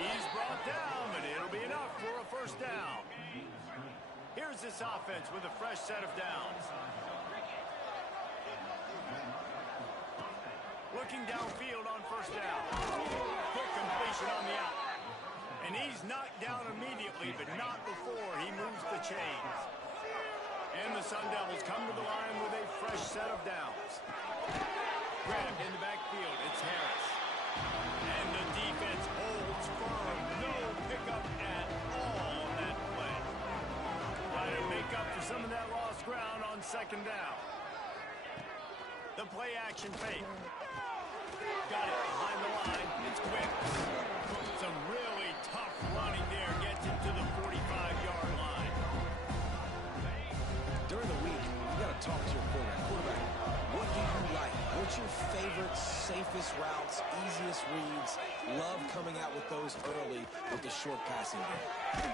He's brought down, but it'll be enough for a first down. Here's this offense with a fresh set of downs. Looking downfield on first down. Quick completion on the out. And he's knocked down immediately, but not before he moves the chains. And the Sun Devils come to the line with a fresh set of downs. Grabbed in the backfield, it's Harris. And the defense holds firm. No pickup at all on that play. Trying to make up for some of that lost ground on second down. The play action fake. Got it behind the line. It's quick. Some really tough running there. Gets him to the 45-yard line. During the week, you got to talk to your quarterback. What do you like? What's your favorite, safest routes, easiest reads? Love coming out with those early with the short passing game.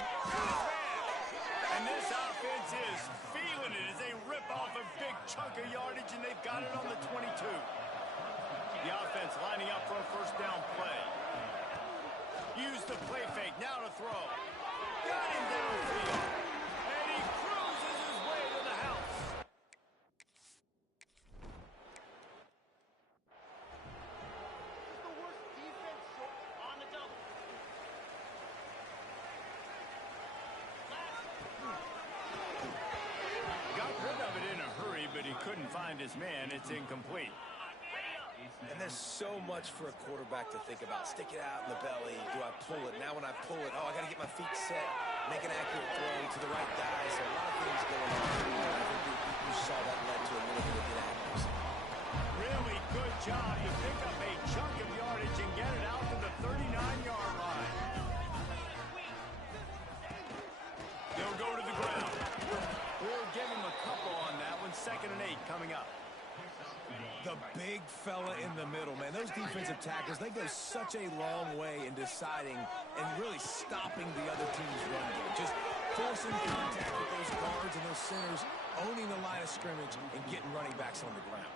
And this offense is feeling it as they rip off a big chunk of yardage, and they've got it on the 22. The offense lining up for a first down play. Use the play fake, now to throw. Got him downfield. And he cruises his way to the house. The worst defense on the double. Got rid of it in a hurry, but he couldn't find his man. It's incomplete. And there's so much for a quarterback to think about. Stick it out in the belly. Do I pull it? Now when I pull it, I got to get my feet set, make an accurate throw to the right guy. So a lot of things going on. I think you saw that led to a little bit of inaccuracy. Really good job to pick up a chunk of yardage and get it out to the 39-yard line. They'll go to the ground. We'll give him a couple on that one. 2nd and 8 coming up. The big fella in the middle, man. Those defensive tackles, they go such a long way in deciding and really stopping the other team's run game. Just forcing contact with those guards and those centers, owning the line of scrimmage, and getting running backs on the ground.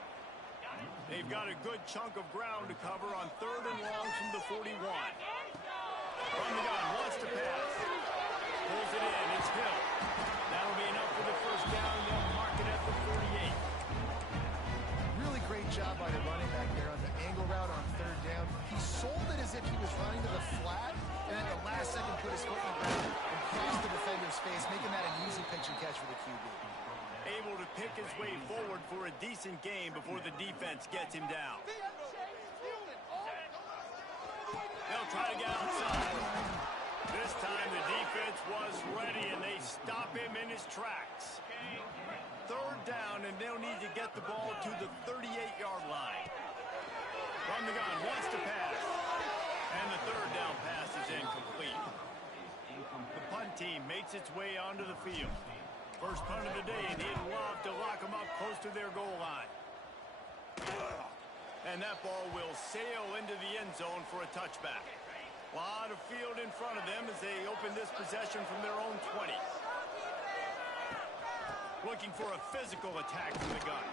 They've got a good chunk of ground to cover on 3rd and long from the 41. From the gun, wants to pass. Pulls it in, it's Hill. That'll be enough for the first down. They'll mark it at the 48. Great job by the running back there on the angle route on 3rd down. He sold it as if he was running to the flat, and at the last second put his foot in the ground and crossed the defender's face, making that an easy pitch and catch for the QB. Able to pick his way forward for a decent game before the defense gets him down. They'll try to get outside. This time the defense was ready, and they stop him in his tracks. 3rd down, and they'll need to get the ball to the 38-yard line. From the gun, wants to pass. And the 3rd down pass is incomplete. The punt team makes its way onto the field. First punt of the day, and he'd love to lock them up close to their goal line. And that ball will sail into the end zone for a touchback. A lot of field in front of them as they open this possession from their own 20. Looking for a physical attack from the gun.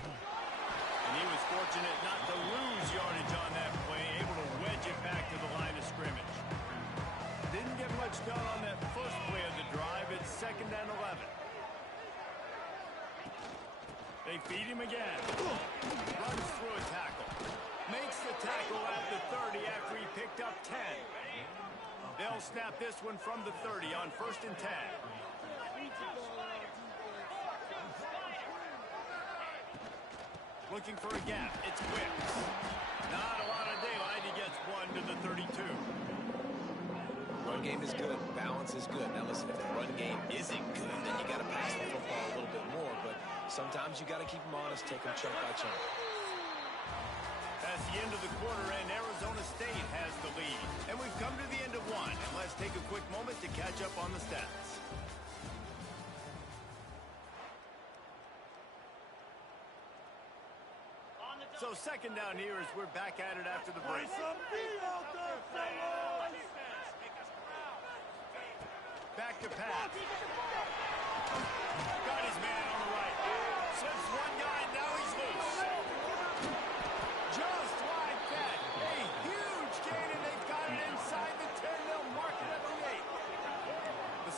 And he was fortunate not to lose yardage on that play, able to wedge it back to the line of scrimmage. Didn't get much done on that first play of the drive. It's 2nd and 11. They feed him again. Runs through a tackle. Makes the tackle at the 30 after he picked up 10. They'll snap this one from the 30 on 1st and 10. Looking for a gap. It's quick. Not a lot of daylight. He gets one to the 32. Run game is good. Balance is good. Now listen, if the run game isn't good, then you got to pass the football a little bit more. But sometimes you got to keep them honest, take them chunk by chunk. That's the end of the quarter, and Arizona State has the lead. And we've come to the end of one. And let's take a quick moment to catch up on the stats. So 2nd down here as we're back at it after the break. Back to pass. Got his man on the right. Slips one guy, now he's loose. Just like that. A huge gain, and they've got it inside.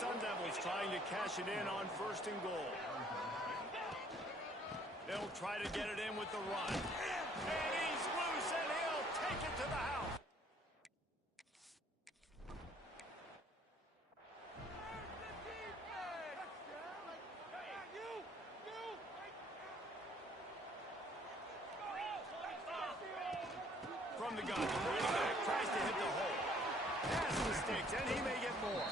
Sun Devils trying to cash it in on 1st and goal. They'll try to get it in with the run. And he's loose, and he'll take it to the house. From the gun, the running back tries to hit the hole. Pass the sticks, and he may get more.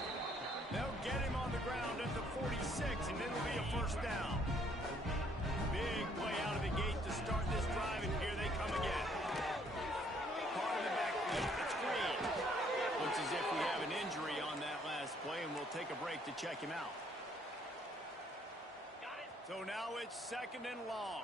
They'll get him on the ground at the 46, and it'll be a 1st down. Big play out of the gate to start this drive, and here they come again. Part of the backfield, it's Green. Looks as if we have an injury on that last play, and we'll take a break to check him out. So now it's 2nd and long.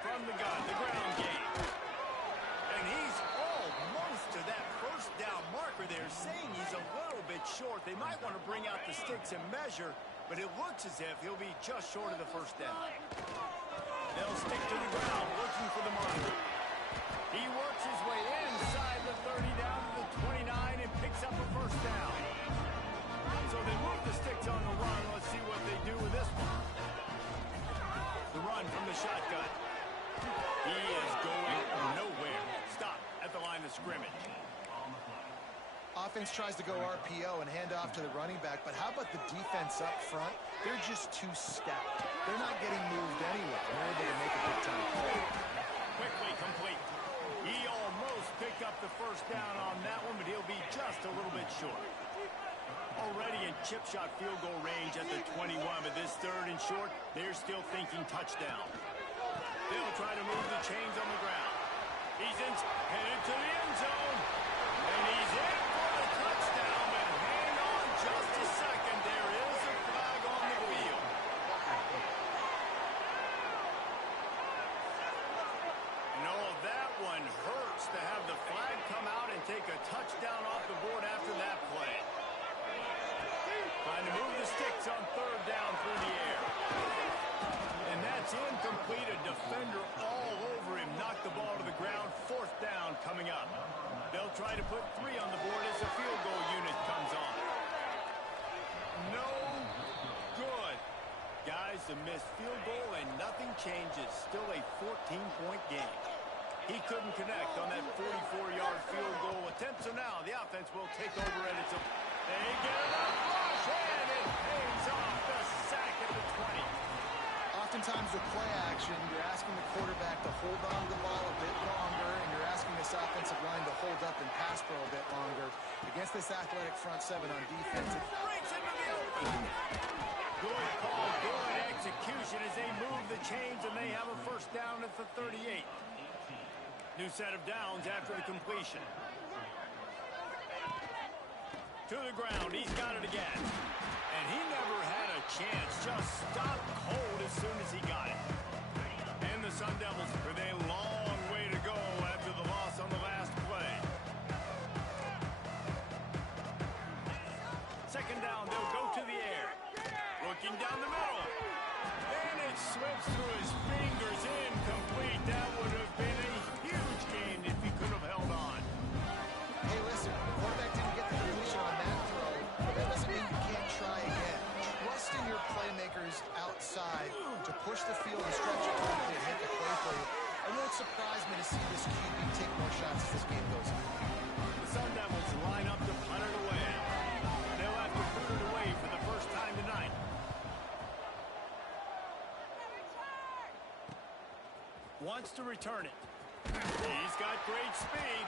From the gun, the ground game. And he's almost to that 1st down marker there, saying he's a little bit short. They might want to bring out the sticks and measure, but it looks as if he'll be just short of the 1st down. They'll stick to the ground, looking for the marker. He works his way inside the 30 down to the 29 and picks up a 1st down. So they move the sticks on the run. Let's see what they do with this one. The run from the shotgun. He is going nowhere. Stop at the line of scrimmage. Offense tries to go RPO and hand off to the running back, but how about the defense up front? They're just too stacked. They're not getting moved anyway. They're able to make a big time play. Quickly complete. He almost picked up the 1st down on that one, but he'll be just a little bit short. Already in chip shot field goal range at the 21, but this 3rd and short, they're still thinking touchdown. They'll try to move the chains on the ground. He's headed to the end zone. And he's in for the touchdown, but hang on just a second. There is a flag on the field. No, that one hurts to have the flag come out and take a touchdown off the board after that play. Trying to move the sticks on 3rd down through the air. And that's incomplete. A defender all over him. Knocked the ball to the ground. 4th down coming up. They'll try to put 3 on the board as the field goal unit comes on. No good. Guys, a missed field goal and nothing changes. Still a 14-point game. He couldn't connect on that 44-yard field goal attempt. So now the offense will take over and it's a... They get it up, rush, and it pays off the sack at the 20. Oftentimes with play action, you're asking the quarterback to hold on to the ball a bit longer, and you're asking this offensive line to hold up and pass pro a bit longer. Against this athletic front 7 on defense, it breaks into the open. Good call, good execution as they move the chains, and they have a 1st down at the 38. New set of downs after the completion. To the ground, he's got it again. And he never had a chance, just stopped cold as soon as he got it. And the Sun Devils with a long way to go after the loss on the last play. 2nd down, they'll go to the air. Looking down the middle. And it slips through his fingers, incomplete. That would have been a huge gain if he could have held on. Hey, listen, the quarterback didn't get the completion on that throw, but that doesn't mean you can't try again. Trust in your playmakers outside to push the field and stretch it quickly and make a play for you. It won't surprise me to see this QB take more shots as this game goes on. The Sun Devils line up to punt it away. They'll have to put it away for the 1st time tonight. Wants to return it. He's got great speed.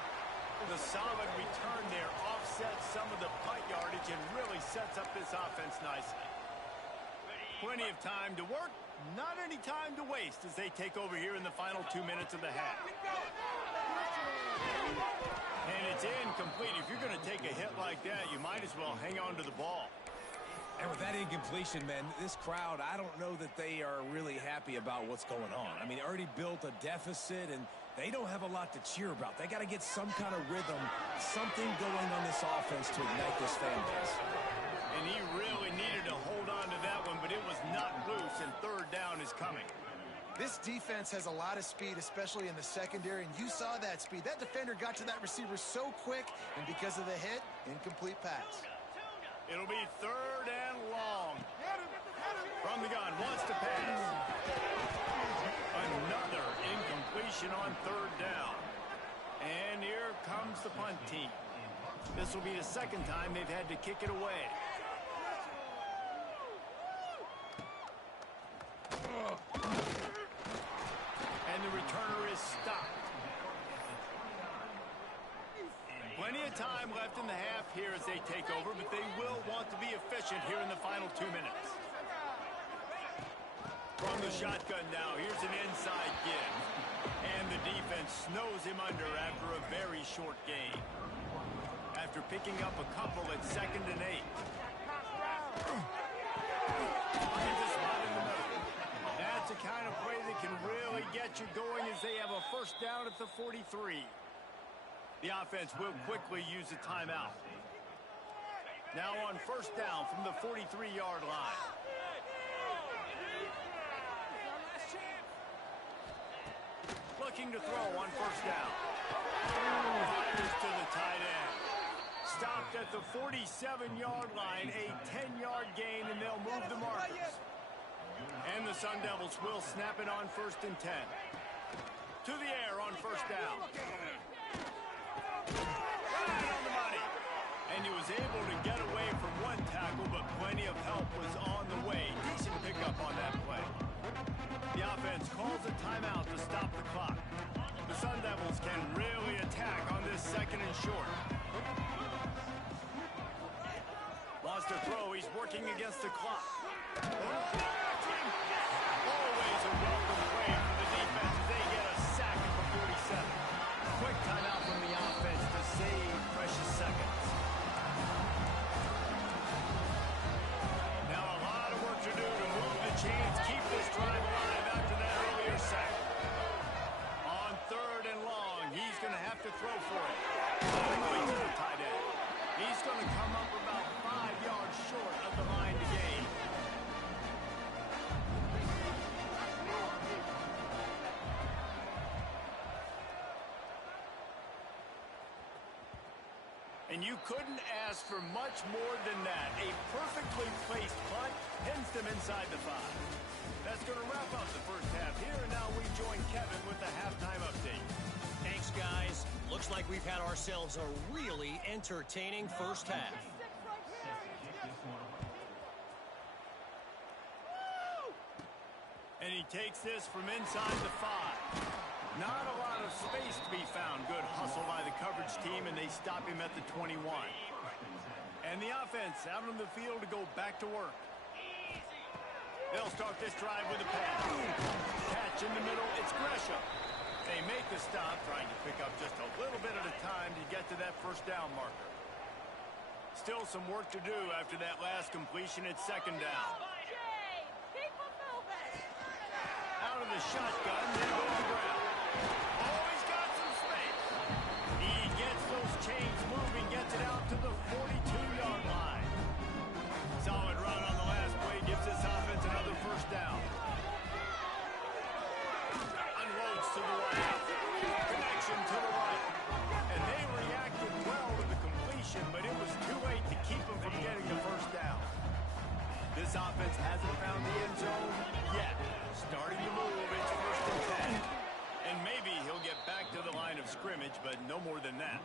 The solid return there offsets some of the punt yardage and really sets up this offense nicely. Plenty of time to work, not any time to waste as they take over here in the final 2 minutes of the half. And it's incomplete. If you're going to take a hit like that, you might as well hang on to the ball. And with that incompletion, man, this crowd, I don't know that they are really happy about what's going on. I mean, already built a deficit, and they don't have a lot to cheer about. They got to get some kind of rhythm, something going on this offense to ignite this fan base. And he really needed to hold on to that one, but it was not loose, and 3rd down is coming. This defense has a lot of speed, especially in the secondary, and you saw that speed. That defender got to that receiver so quick, and because of the hit, incomplete pass. It'll be 3rd and long. From the gun, wants to pass. Another incompletion on 3rd down. And here comes the punt team. This will be the 2nd time they've had to kick it away. And the returner is stopped. Plenty of time left in the half here as they take over, but they will want to be efficient here in the final 2 minutes. From the shotgun now, here's an inside give. And the defense snows him under after a very short gain. After picking up a couple at 2nd and 8. Finds a spot in the middle. That's the kind of play that can really get you going as they have a 1st down at the 43. The offense will quickly use a timeout. Now on 1st down from the 43-yard line. Looking to throw on 1st down. Fires to the tight end. Stopped at the 47-yard line, a 10-yard gain, and they'll move the markers. And the Sun Devils will snap it on 1st and 10. To the air on 1st down. Right on the money. And he was able to get away from one tackle, but plenty of help was on the way. Decent pickup on that play. The offense calls a timeout to stop the clock. The Sun Devils can really attack on this 2nd and short. Lost a throw. He's working against the clock. Always a welcome play for the defense as they get a sack at the 47. Quick timeout from the offense to save precious seconds. Now a lot of work to do to move the chains, keep this drive alive after that earlier sack. On 3rd and long, he's going to have to throw for it. Going to the tight end. He's going to come up about 5 yards short of the line to gain. And you couldn't ask for much more than that. A perfectly placed punt pins them inside the 5. That's going to wrap up the 1st half here, and now we join Kevin with the halftime update. Thanks, guys. Looks like we've had ourselves a really entertaining 1st half. And he takes this from inside the 5. Not a lot of space to be found. Good hustle by the coverage team, and they stop him at the 21. And the offense out on the field to go back to work. They'll start this drive with a pass. Catch in the middle, it's Gresham. They make the stop, trying to pick up just a little bit at a time to get to that 1st down marker. Still some work to do after that last completion at 2nd down. Out of the shotgun, they go to the ground. Oh, he's got some space. He gets those chains moving, gets it out to the 42-yard line. Solid run on the last play, gives this offense another 1st down. Unloads to the right. Connection to the right. And they reacted well to the completion, but it was too late to keep them from getting the 1st down. This offense hasn't found the end zone yet. Starting to move, it's 1st and 10. And maybe he'll get back to the line of scrimmage, but no more than that.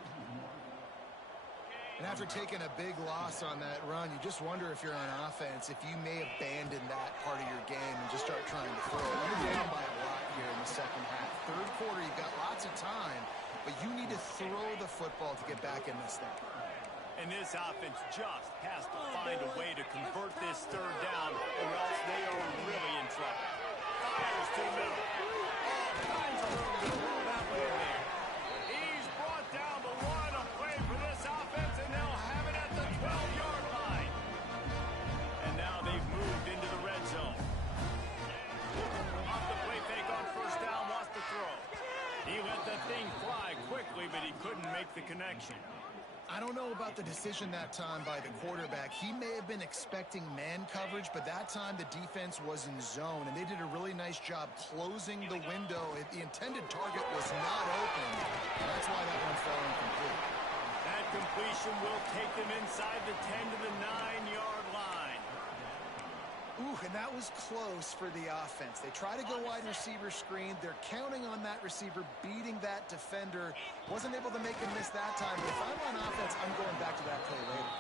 And after taking a big loss on that run, you just wonder if you're on offense, if you may abandon that part of your game and just start trying to throw. You're down by a lot here in the 2nd half. 3rd quarter, you've got lots of time, but you need to throw the football to get back in this thing. And this offense just has to find a way to convert this 3rd down, or else they are really in trouble. Fires to the middle. All kinds of room to throw that one in there. He's brought down the one, a play for this offense, and they'll have it at the 12-yard line. And now they've moved into the red zone. Off the play fake on 1st down, wants to throw. He let that thing fly quickly, but he couldn't make the connection. I don't know about the decision that time by the quarterback. He may have been expecting man coverage, but that time the defense was in zone, and they did a really nice job closing the window. The intended target was not open. That's why that one fell incomplete. That completion will take them inside the 10 to the 9-yard line. Ooh, and that was close for the offense. They try to go wide receiver screen. They're counting on that receiver beating that defender. Wasn't able to make him miss that time, but if I'm on offense, I'm going back to that play later.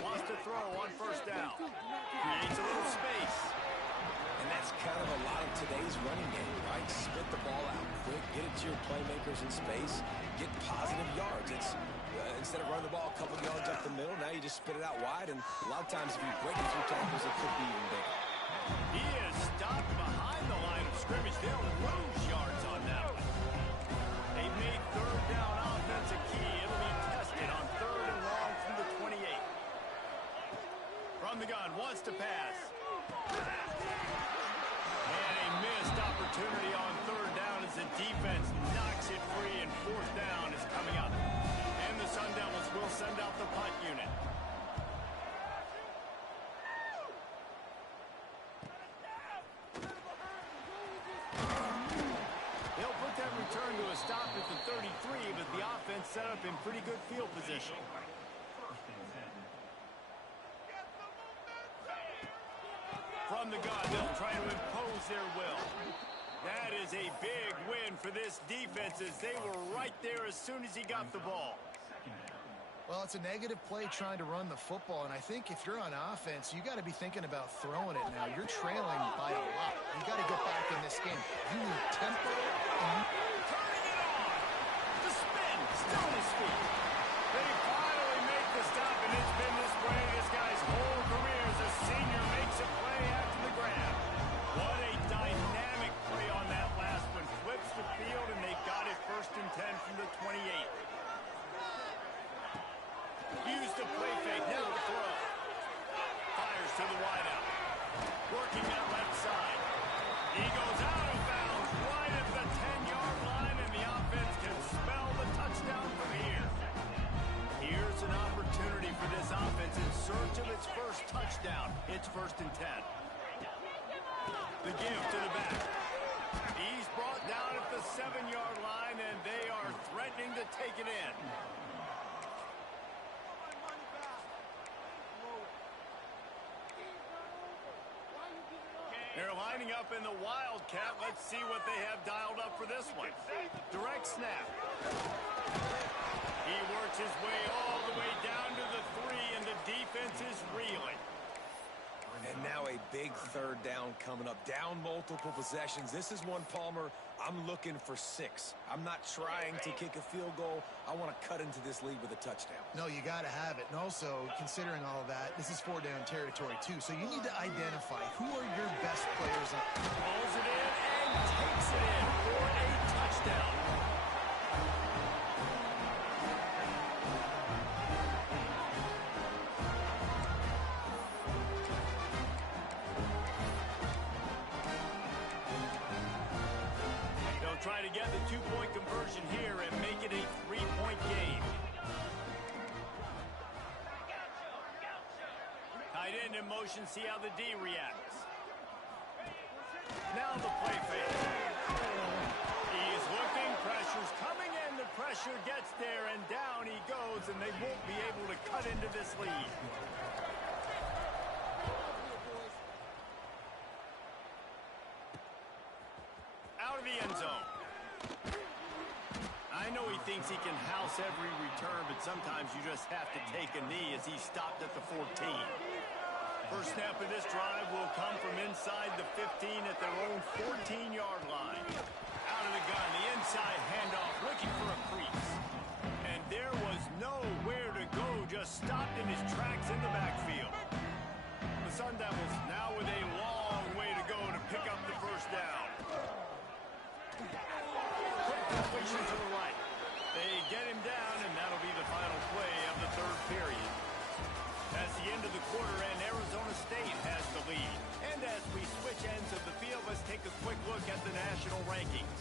Wants to throw on first down. Creates a little space. And that's kind of a lot of today's running game, right? Spit the ball out quick, get it to your playmakers in space, get positive yards. It's instead of running the ball a couple yards up the middle, now you just spit it out wide, and a lot of times if you break it through tackles, it could be even bigger. He is stopped behind the line of scrimmage. They'll lose yards on that one. They've made third down offense a key. It'll be tested on third and long from the 28. From the gun, wants to pass. And a missed opportunity on third down as the defense knocks it free, and fourth down is coming up. And the Sun Devils will send out the punt unit. They'll put that return to a stop at the 33, but the offense set up in pretty good field position. From the gun, they'll try to impose their will. That is a big win for this defense, as they were right there as soon as he got the ball. Well, it's a negative play trying to run the football, and I think if you're on offense, you got to be thinking about throwing it now. You're trailing by a lot. You got to get back in this game. You need tempo. Turning it on. The spin, still on his feet. They finally make the stop, and it's been this way this guy's whole career as a senior makes a play after the grab. What a dynamic play on that last one. Flips the field, and they got it first and 10 from the 28. Use the play fake, now the throw. Fires to the wideout. Working that left side. He goes out of bounds right at the 10-yard line, and the offense can smell the touchdown from here. Here's an opportunity for this offense in search of its first touchdown. It's first and 10. The give to the back. He's brought down at the 7-yard line, and they are threatening to take it in. They're lining up in the Wildcat. Let's see what they have dialed up for this one. Direct snap. He works his way all the way down to the 3, and the defense is reeling. And now a big third down coming up. Down multiple possessions. This is one, Palmer, I'm looking for 6. I'm not trying to kick a field goal. I want to cut into this lead with a touchdown. No, you got to have it. And also, considering all of that, this is 4-down territory, too. So you need to identify who are your best players. Pulls it in and takes it in for a touchdown. Try to get the 2-point conversion here and make it a 3-point game. Tight end in motion, see how the D reacts. Now the play fake. He is looking, pressure's coming in, the pressure gets there, and down he goes, and they won't be able to cut into this lead. Out of the end zone. I know he thinks he can house every return, but sometimes you just have to take a knee as he stopped at the 14. First snap of this drive will come from inside the 15 at their own 14-yard line. Out of the gun, the inside handoff, looking for a crease. And there was nowhere to go, just stopped in his tracks in the backfield. The Sun Devils now with a long way to go to pick up the first down. Quick completion to the right. They get him down, and that'll be the final play of the third period. That's the end of the quarter, and Arizona State has the lead. And as we switch ends of the field, let's take a quick look at the national rankings.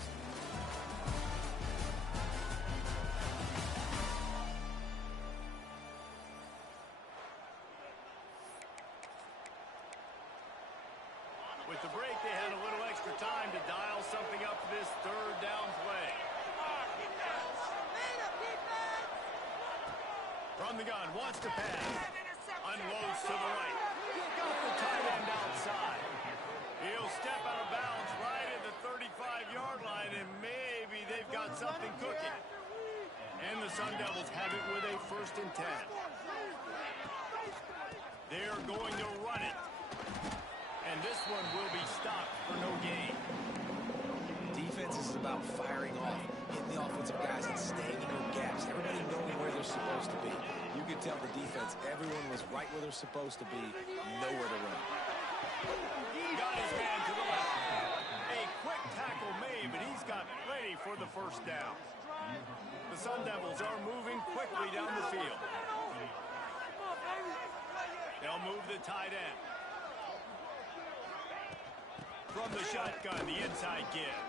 With the break, they had a little extra time to dial something up for this third down play. From the gun, wants to pass. Unloads to the right. Got the tight end outside. He'll step out of bounds right at the 35-yard line, and maybe they've got something cooking. And the Sun Devils have it with a 1st and 10. They're going to run it. And this one will be stopped for no gain. Defense is about firing off, hitting the offensive guys and staying in their gaps. Everybody knowing where they're supposed to be. You could tell the defense, everyone was right where they're supposed to be, nowhere to run. Got his man to the left. A quick tackle made, but he's got plenty for the 1st down. The Sun Devils are moving quickly down the field. They'll move the tight end. From the shotgun, the inside give.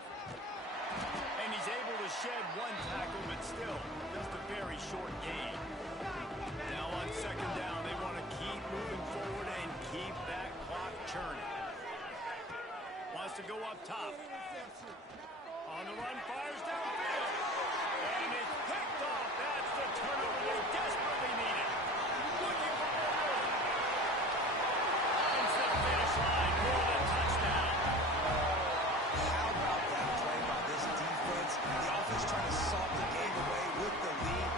And he's able to shed one tackle, but still just a very short gain. Now on 2nd down, they want to keep moving forward and keep that clock churning. Wants to go up top. On the run, fires downfield. And it's picked off. That's the turnover they desperately needed. Looking for more room. Finds the finish line for the touchdown. How about that play by this defense? The offense trying to salt the game away with the lead.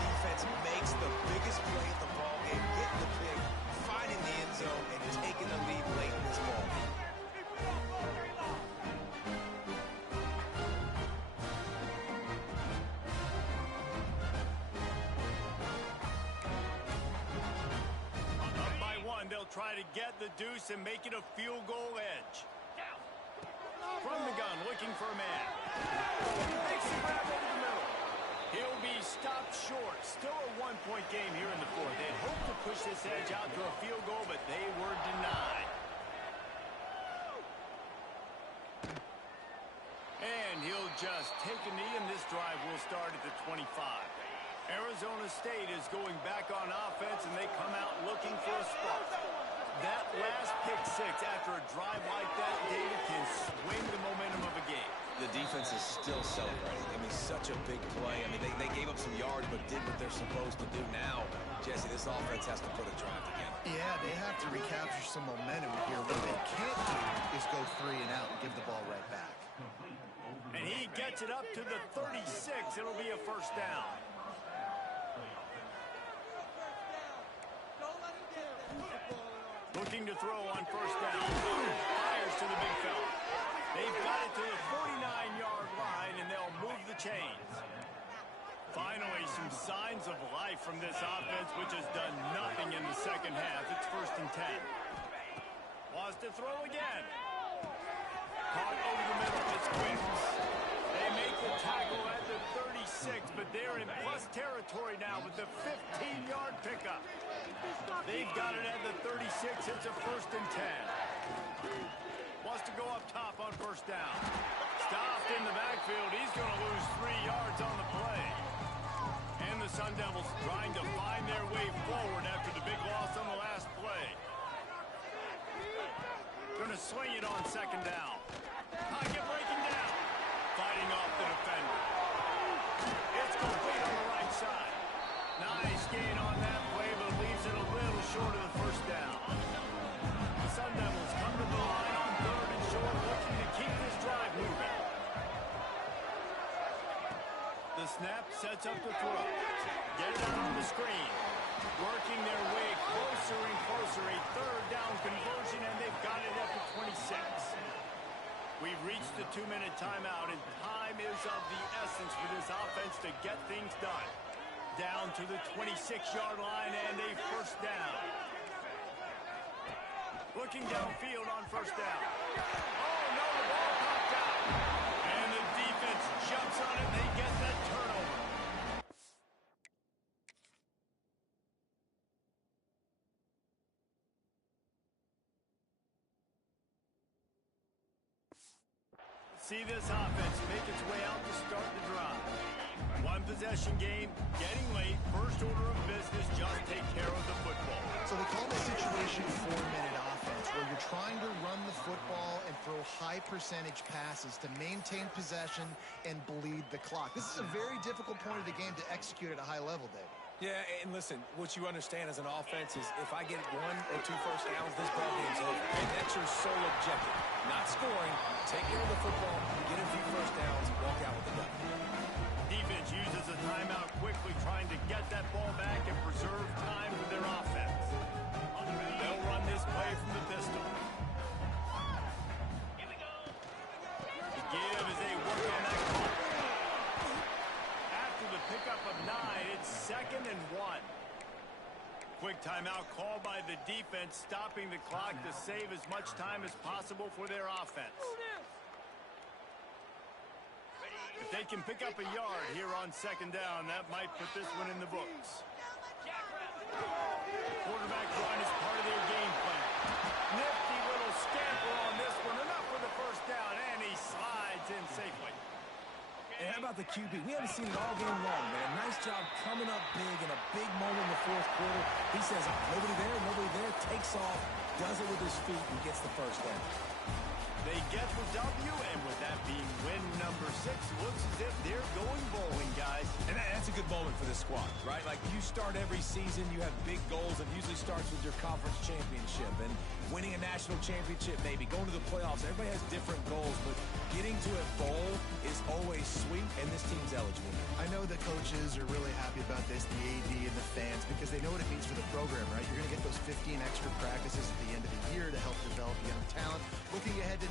Defense makes the biggest play at the ball game, getting the pick, finding the end zone, and taking the lead late in this ball game. Up by 1, they'll try to get the deuce and make it a field goal edge. From the gun, looking for a man. Makes the grab over the middle. He'll be stopped short. Still a 1-point game here in the 4th. They hoped to push this edge out to a field goal, but they were denied. And he'll just take a knee, and this drive will start at the 25. Arizona State is going back on offense, and they come out looking for a spark. That last pick 6 after a drive like that, David, can swing the momentum of a game. The defense is still celebrating. I mean, such a big play. I mean, they gave up some yards, but did what they're supposed to do. Now, Jesse, this offense has to put a drive together. Yeah, they have to recapture some momentum here. What they can't do is go 3 and out and give the ball right back. And he gets it up to the 36. It'll be a 1st down. Looking to throw on 1st down. Fires to the big fella. They've got it to the 49-yard line, and they'll move the chains. Finally, some signs of life from this offense, which has done nothing in the 2nd half. It's 1st and 10. Wants to throw again. Caught over the middle. It's Quinns. They make the tackle at the 36, but they're in plus territory now with the 15-yard pickup. They've got it at the 36. It's a 1st and 10. Wants to go up top on 1st down. Stopped in the backfield. He's going to lose 3 yards on the play. And the Sun Devils trying to find their way forward after the big loss on the last play. Going to swing it on 2nd down. Pocket breaking down. Fighting off the defender. It's complete on the right side. Nice gain on that play, but leaves it a little short of the 1st down. The Sun Devils come to the line on 3rd and short, looking to keep this drive moving. The snap sets up the throw. Get it out on the screen. Working their way closer and closer. A 3rd down conversion, and they've got it at the 26. We've reached the 2-minute timeout, and time is of the essence for this offense to get things done. Down to the 26-yard line and a 1st down. Looking downfield on 1st down. Oh, no, the ball popped out. And the defense jumps on it. They get that turnover. see this offense make its way out to start the drive. One possession game, getting late, first order of business, just take care of the football. So they call this situation 4-minute offense, where you're trying to run the football and throw high percentage passes to maintain possession and bleed the clock. This is a very difficult point of the game to execute at a high level, Dave. Yeah, and listen, what you understand as an offense is if I get 1 or 2 first downs, this ball game's over. And that's your sole objective. Not scoring, take care of the football, get a few first downs, walk out with the dub. Defense uses a timeout quickly, trying to get that ball back and preserve time with their offense. They'll run this play from the pistol. Here we go. The give as they work on that clock. After the pickup of 9, it's 2nd and 1. Quick timeout called by the defense, stopping the clock to save as much time as possible for their offense. If they can pick up a yard here on 2nd down, that might put this one in the books. Quarterback run is part of their game plan. Nifty little scamper on this one, enough for the first down, and he slides in safely. And how about the QB? We haven't seen it all game long, man. Nice job coming up big in a big moment in the 4th quarter. He says, nobody there, takes off, does it with his feet, and gets the first down. They get the W, and with that being win number 6, looks as if they're going bowling, guys. And that's a good moment for this squad, right? Like, you start every season, you have big goals, and usually starts with your conference championship. And winning a national championship, maybe, going to the playoffs. Everybody has different goals, but getting to a bowl is always sweet, and this team's eligible. I know the coaches are really happy about this, the AD and the fans, because they know what it means for the program, right? You're going to get those 15 extra practices at the end of the year to help develop young talent. Looking ahead to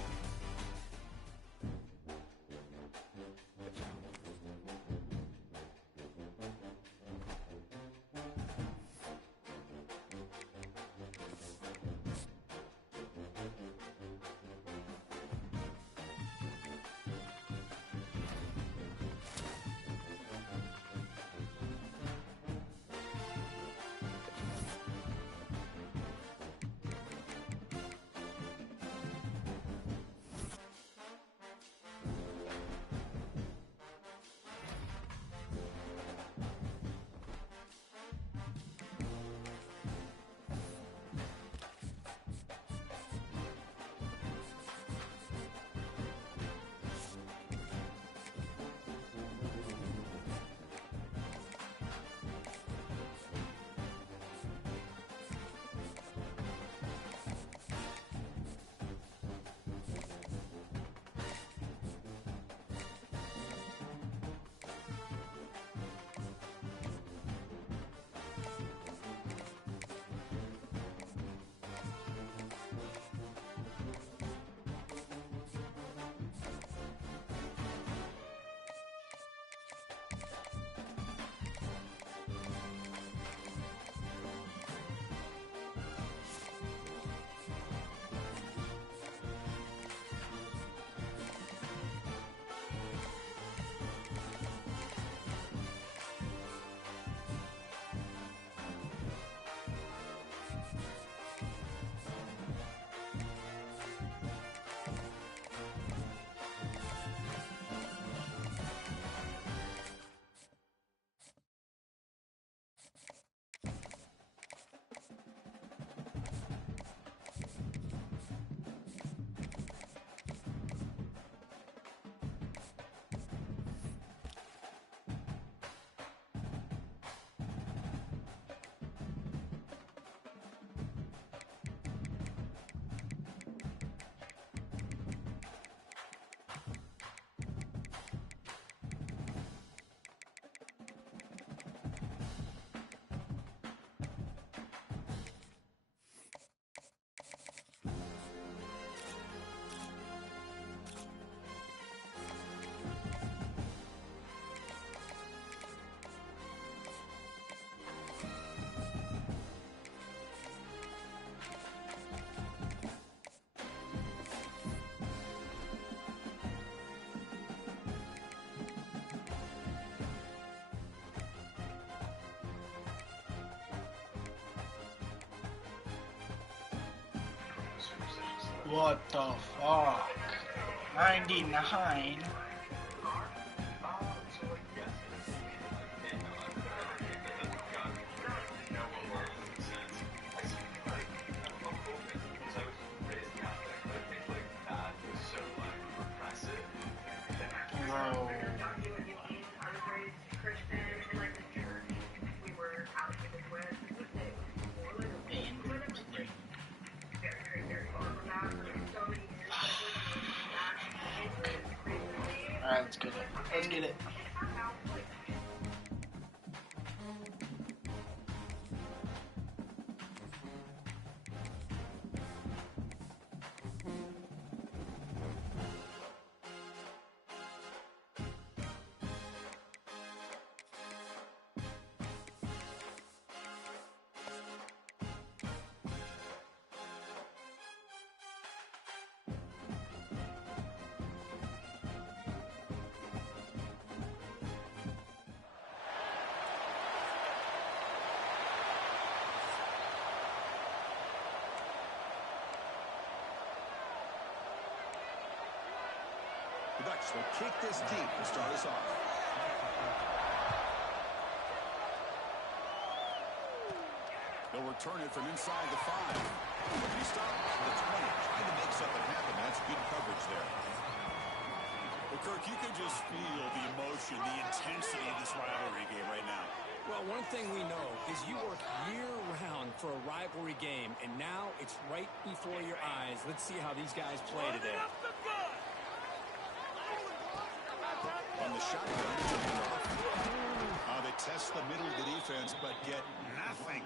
What the fuck? 99. Bro. Alright, let's get it. Let's get it. The Ducks will kick this deep to start us off. They'll return it from inside the 5. He stopped at the 20, trying to make something happen. That's good coverage there. Well, Kirk, you can just feel the emotion, the intensity of this rivalry game right now. Well, one thing we know is you work year-round for a rivalry game, and now it's right before your eyes. Let's see how these guys play today. On the shotgun, they test the middle of the defense, but get nothing.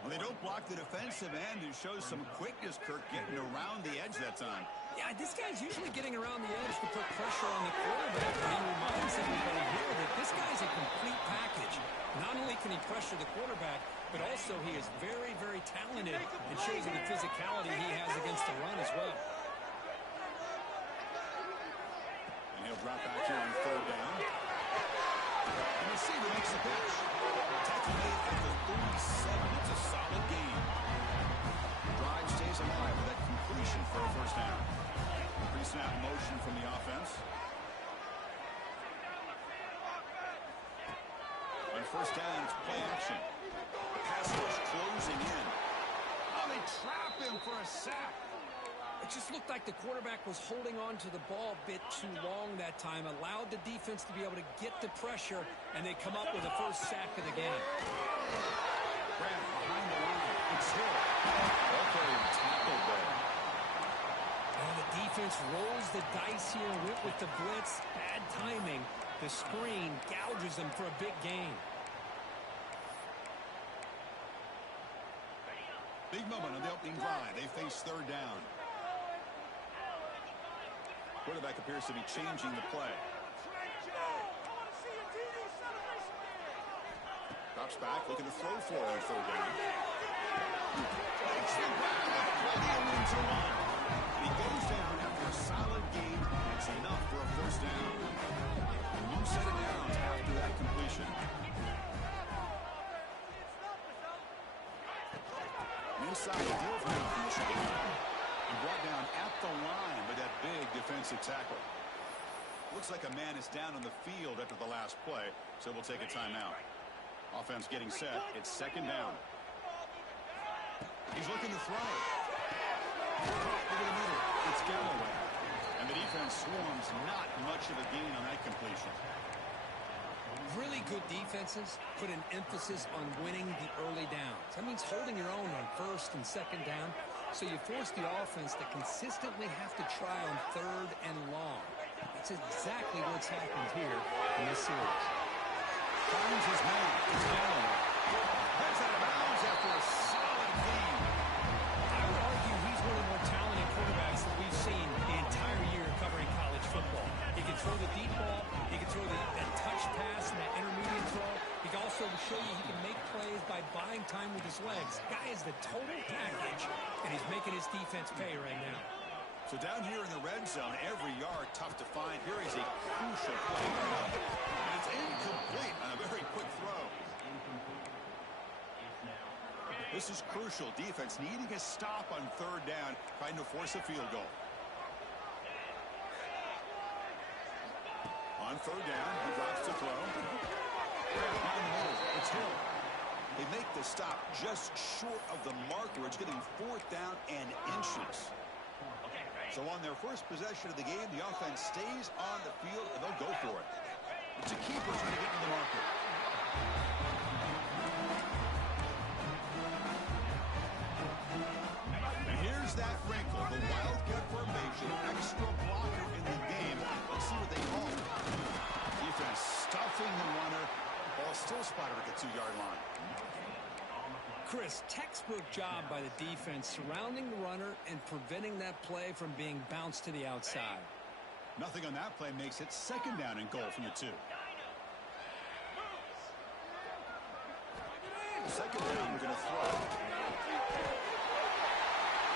Well, they don't block the defensive end and show some quickness, Kirk, getting around the edge that time. Yeah, this guy's usually getting around the edge to put pressure on the quarterback, but he reminds everybody here that this guy's a complete package. Not only can he pressure the quarterback, but also he is very, very talented and shows you the physicality he has against the run as well. He'll drop back here on 3rd down. And the receiver makes the pitch. Tackle made at the 37. It's a solid game. Drive stays alive with that completion for a 1st down. Pre-snap motion from the offense. On 1st down, it's play action. The pass rush closing in. Oh, they trap him for a sack. It just looked like the quarterback was holding on to the ball a bit too long that time, allowed the defense to be able to get the pressure, and they come up with the 1st sack of the game. Grant behind the line. It's Hill. Okay, tackled there. And the defense rolls the dice here, went with the blitz. Bad timing. The screen gouges them for a big gain. Big moment on the opening drive. They face 3rd down. Quarterback appears to be changing the play. Drops back, looking to throw for it on 3rd down. Takes the ground, plenty of room to run. And he goes down after a solid gain. It's enough for a 1st down. And you set it down after that completion. Inside the deal for Michigan. And brought down at the line by that big defensive tackle. Looks like a man is down on the field after the last play, so we'll take a timeout. Offense getting set. It's 2nd down. He's looking to throw. Over the middle. It's Galloway. And the defense swarms. Not much of a gain on that completion. Really good defenses put an emphasis on winning the early downs. That means holding your own on 1st and 2nd down. So you force the offense to consistently have to try on 3rd and long. That's exactly what's happened here in this series. Finds his man. It's Galloway. That's out of bounds after a solid gain. I would argue he's one of the more talented quarterbacks that we've seen the entire year covering college football. He can throw the deep ball. He can throw that touch pass and that intermediate throw. He can also show you he can make plays by buying time with his legs. Guy is the total package, and he's making his defense pay right now. So down here in the red zone, every yard tough to find. Here is a crucial play. And it's incomplete on a very quick throw. This is crucial. Defense needing a stop on 3rd down, trying to force a field goal. third down. He drops to throw. Down the middle, it's Hill. They make the stop just short of the marker. It's getting fourth down and inches. So on their first possession of the game, the offense stays on the field, and they'll go for it. It's a keeper trying to get to the marker. And here's that wrinkle, the Wildcat formation, extra blocker in the game. Let's see what they call it. Defense stuffing the runner. Ball still spotted at the 2-yard line. Chris, textbook job by the defense surrounding the runner and preventing that play from being bounced to the outside. Nothing on that play makes it second down and goal from the 2. Second down, we're going to throw.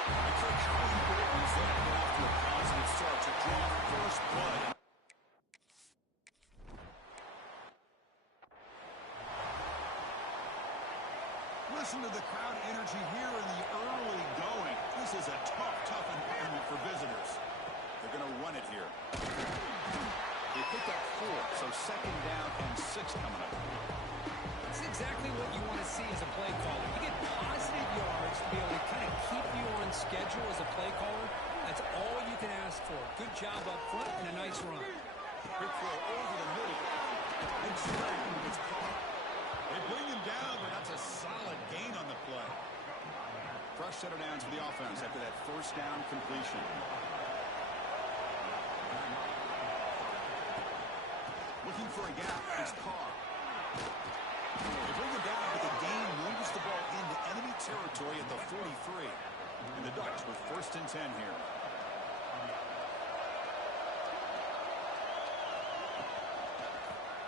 How important is that off to a positive start to draw first blood? Listen to the crowd energy here in the early going. This is a tough environment for visitors. They're going to run it here. They picked up 4, so second down and 6 coming up. That's exactly what you want to see as a play caller. You get positive yards to be able to kind of keep you on schedule as a play caller. That's all you can ask for. Good job up front and a nice run. Quick throw over the middle. Big slam. It's caught. They bring him down, but that's a solid gain on the play. Fresh set of downs for the offense after that first down completion. Looking for a gap. It's Carr. They bring him down, but the gain moves the ball into enemy territory at the 43. And the Ducks with first and 10 here.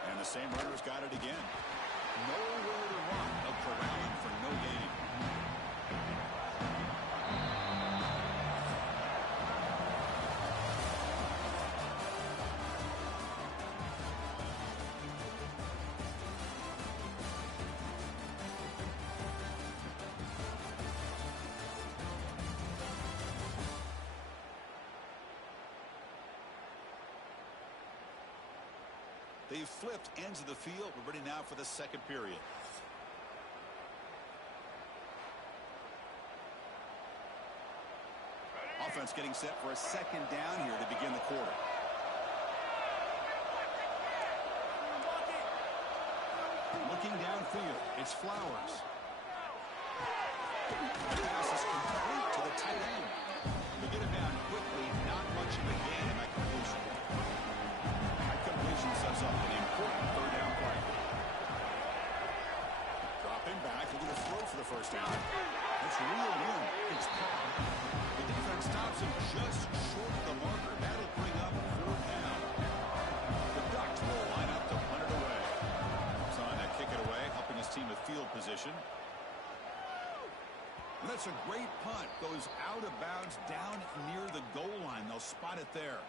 And the same runner's got it again. Nowhere to run. A corralling for no gain. They've flipped ends of the field. We're ready now for the second period. Offense getting set for a second down here to begin the quarter. Looking downfield, it's Flowers. Pass is complete to the tight end. They get him down quickly, not much of a gain in that completion. That completion sets up an important third down play. Dropping back, they're going to throw for the first down. It's reeled in. It's Carr. The defense stops him just short of the marker. That'll bring up fourth down. The Ducks will line up to punt it away. Trying to kick it away, helping his team with field position. And that's a great punt. Goes out of bounds down near the goal line. They'll spot it there.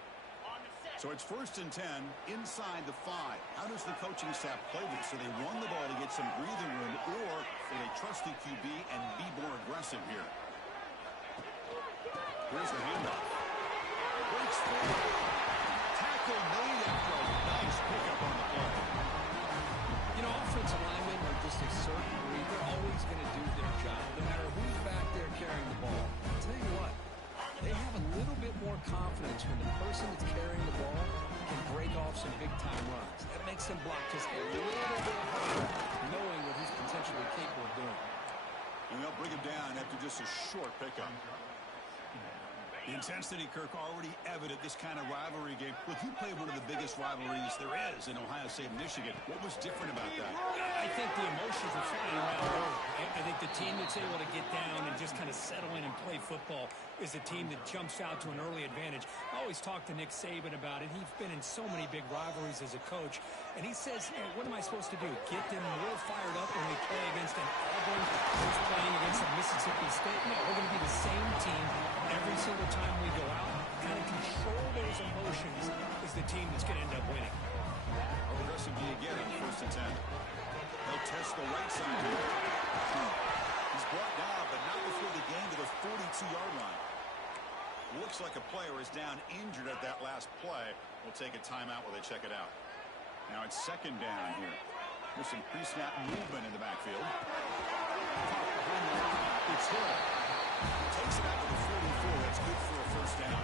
So it's first and 10 inside the 5. How does the coaching staff play this? So they run the ball to get some breathing room, or do they trust the QB and be more aggressive here? Here's the handoff. Breaks forward. Tackle made after a nice pickup on the play. You know, offensive linemen are just a certain breed. They're always going to do their job, no matter who's back there carrying the ball. I'll tell you what, they have a little bit more confidence when the person that's carrying the ball can break off some big-time runs. That makes them block just a little bit harder, knowing what he's potentially capable of doing. And they'll bring him down after just a short pickup. The intensity, Kirk, already evident this kind of rivalry game. Look, you played one of the biggest rivalries there is in Ohio State and Michigan. What was different about that? I think the emotions are flying around the world. I think the team that's able to get down and just kind of settle in and play football is the team that jumps out to an early advantage. I always talk to Nick Saban about it. He's been in so many big rivalries as a coach, and he says, hey, what am I supposed to do? Get them real fired up when we play against an Auburn who's playing against a Mississippi State? No, we're going to be the same team every single time we go out. Kind of control those emotions is the team that's going to end up winning. How aggressive do you get on first and 10? They'll test the right side here. He's brought down, but not before the gain to the 42-yard line. Looks like a player is down injured at that last play. We'll take a timeout while they check it out. Now it's second down here. There's some pre-snap movement in the backfield. Caught behind the line. It's Hill. Takes it out to the 44. That's good for a first down.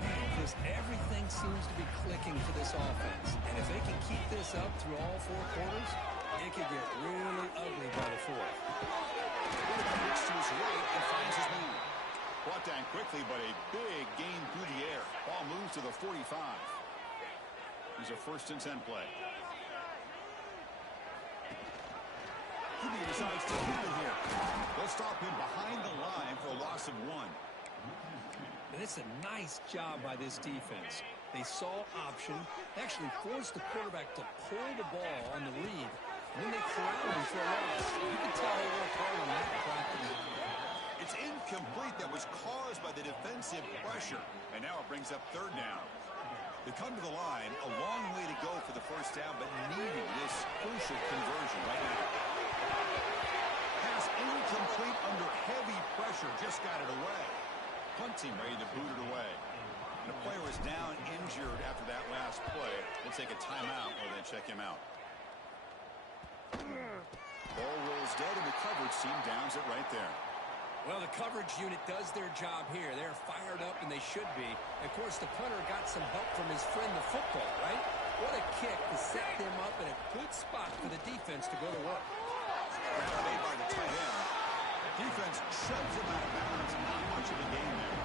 Man, just everything seems to be clicking for this offense. And if they can keep this up through all 4 quarters, it could get really ugly by the 4th. Looks to his right and finds his man. Brought down quickly, but a big gain through the air. Ball moves to the 45. He's a 1st and 10 play. He decides to keep it here. They'll stop him behind the line for a loss of 1. And it's a nice job by this defense. They saw option, actually forced the quarterback to pull the ball on the read, and then they corralled him for a loss. You can tell they worked hard on that practice. It's incomplete. That was caused by the defensive pressure. And now it brings up 3rd down. They come to the line, a long way to go for the first down, but needing this crucial conversion right now. Pass incomplete under heavy pressure, just got it away. Punting ready to boot it away. And a player is down injured after that last play. We'll take a timeout or then check him out. Ball rolls dead and the coverage team downs it right there. Well, the coverage unit does their job here. They're fired up, and they should be. Of course, the punter got some help from his friend, the football, right? What a kick to set them up in a good spot for the defense to go to work. Grab made by the tight end. Defense shoves him out of bounds. Not much of a game there.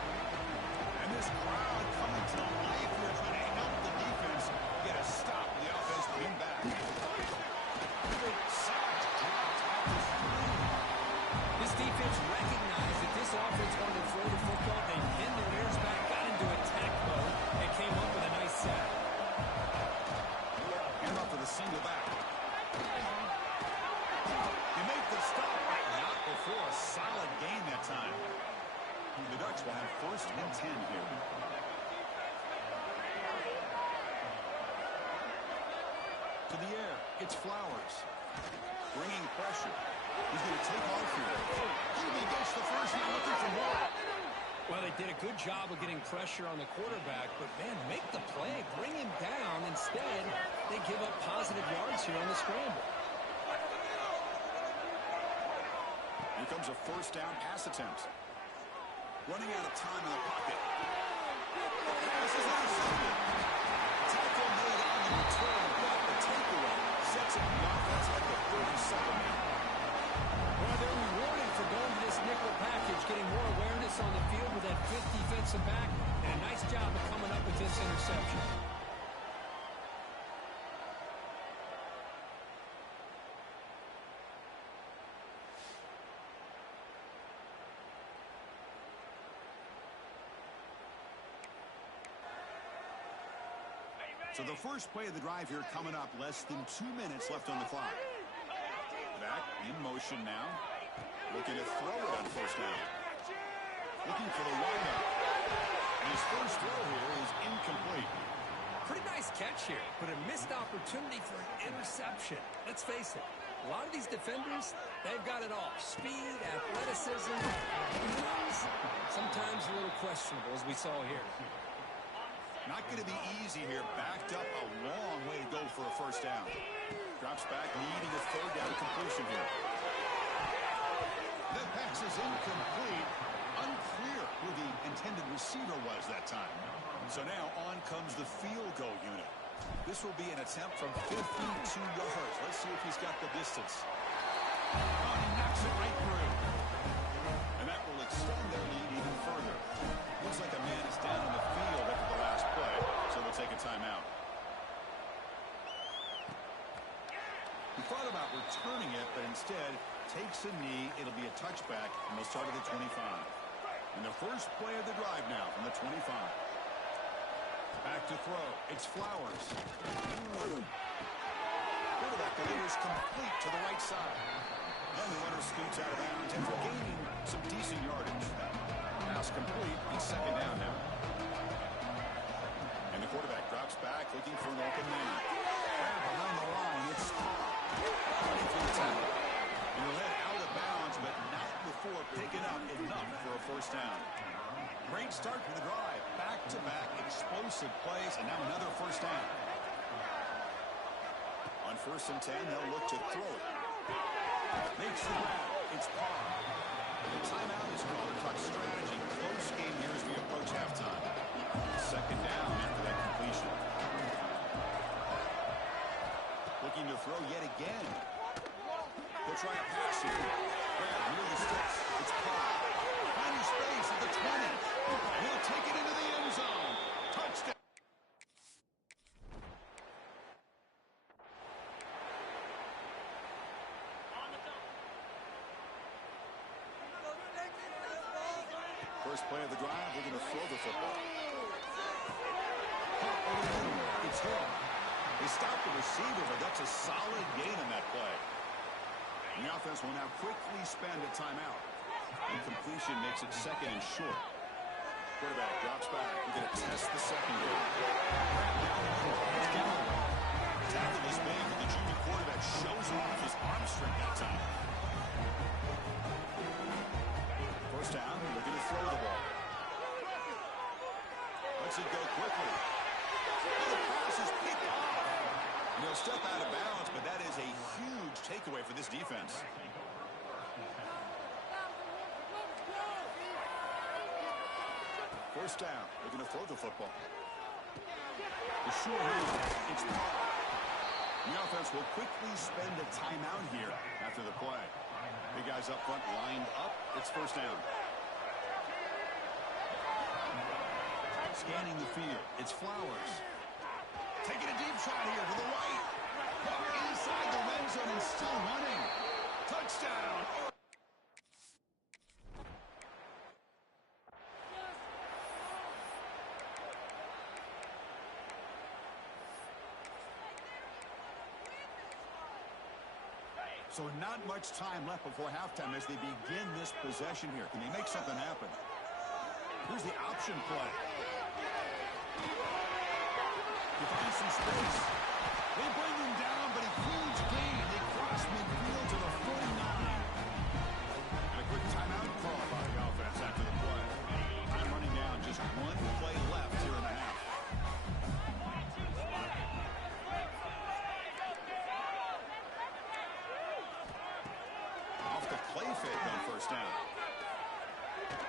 And this crowd coming to life here trying to help the defense get a stop. The offense win back. Sacked, dropped at the 3. This defense recognized that this offense wanted to throw the football. They pinned their ears back, got into attack mode, and came up with a nice sack. And up for the single back. You make the stop, but not before a solid gain that time. The Ducks will have 1st and 10 here. To the air, it's Flowers. Bringing pressure. He's going to take off here. He gets the first, now looking for more. Well, they did a good job of getting pressure on the quarterback, but, man, make the play, bring him down. Instead, they give up positive yards here on the scramble. Here comes a 1st down pass attempt. Running out of time in the pocket. The pass is intercepted. Tackle made on the return, but the takeaway sets up the offense at the 37 now. Well, they're rewarded for going to this nickel package, getting more awareness on the field with that 5th defensive back, and a nice job of coming up with this interception. So the first play of the drive here coming up, less than 2 minutes left on the clock. Back in motion now. Looking to throw it on 1st down. Looking for the windup. And his first throw here is incomplete. Pretty nice catch here, but a missed opportunity for an interception. Let's face it, a lot of these defenders, they've got it all. Speed, athleticism, sometimes a little questionable, as we saw here. Not going to be easy here. Backed up a long way to go for a 1st down. Drops back, needing a 3rd down completion here. The pass is incomplete. Unclear who the intended receiver was that time. So now on comes the field goal unit. This will be an attempt from 52 yards. Let's see if he's got the distance. Oh, he knocks it right through. And that will extend their lead even further. Looks like a man is down on the field after the last play, so we'll take a timeout. He thought about returning it, but instead takes a knee. It'll be a touchback, and they'll start at the 25. And the first play of the drive now from the 25. Back to throw. It's Flowers. Quarterback delivers complete to the right side. And the runner scoots out of bounds after gaining some decent yardage. Pass complete. It's 2nd down now. And the quarterback drops back, looking for an open man. Behind the line, it's running through the tackle. And he'll head out of bounds, but not before picking up enough for a 1st down. Great start for the drive. Back-to-back explosive plays, and now another 1st down. first and 10, they'll look to throw it. Makes the grab. It's par. The timeout is called to talk strategy. Close game here as we approach halftime. Second down after that completion. Looking to throw yet again. He'll try a pass here. Grab near the sticks. It's par. Finding space at the 20. He'll take it into the end zone. Touchdown. First play of the drive, we're going to throw the football. It's him. They stopped the receiver, but that's a solid gain on that play. And the offense will now quickly spend a timeout. Incompletion makes it second and short. Quarterback drops back. We're going to test the secondary. Tackle is made, but the junior quarterback shows off his arm strength that time. First down, we're going to throw the ball. Lets it go quickly. The pass is picked off. And he'll step out of bounds, but that is a huge takeaway for this defense. First down, we're going to throw the football. The short hand, it's par. The offense will quickly spend a timeout here after the play. Big guys up front lined up. It's first down. Scanning the field. It's Flowers. Taking a deep shot here to the right. Inside the red zone and still running. Touchdown. So not much time left before halftime as they begin this possession here. Can they make something happen? Here's the option play. He finds some space. They bring him down, but a huge gain. They cross midfield to the 49. And a quick timeout call by the offense after the play. Time running down, just one play left here in the half. Off the play fake on first down.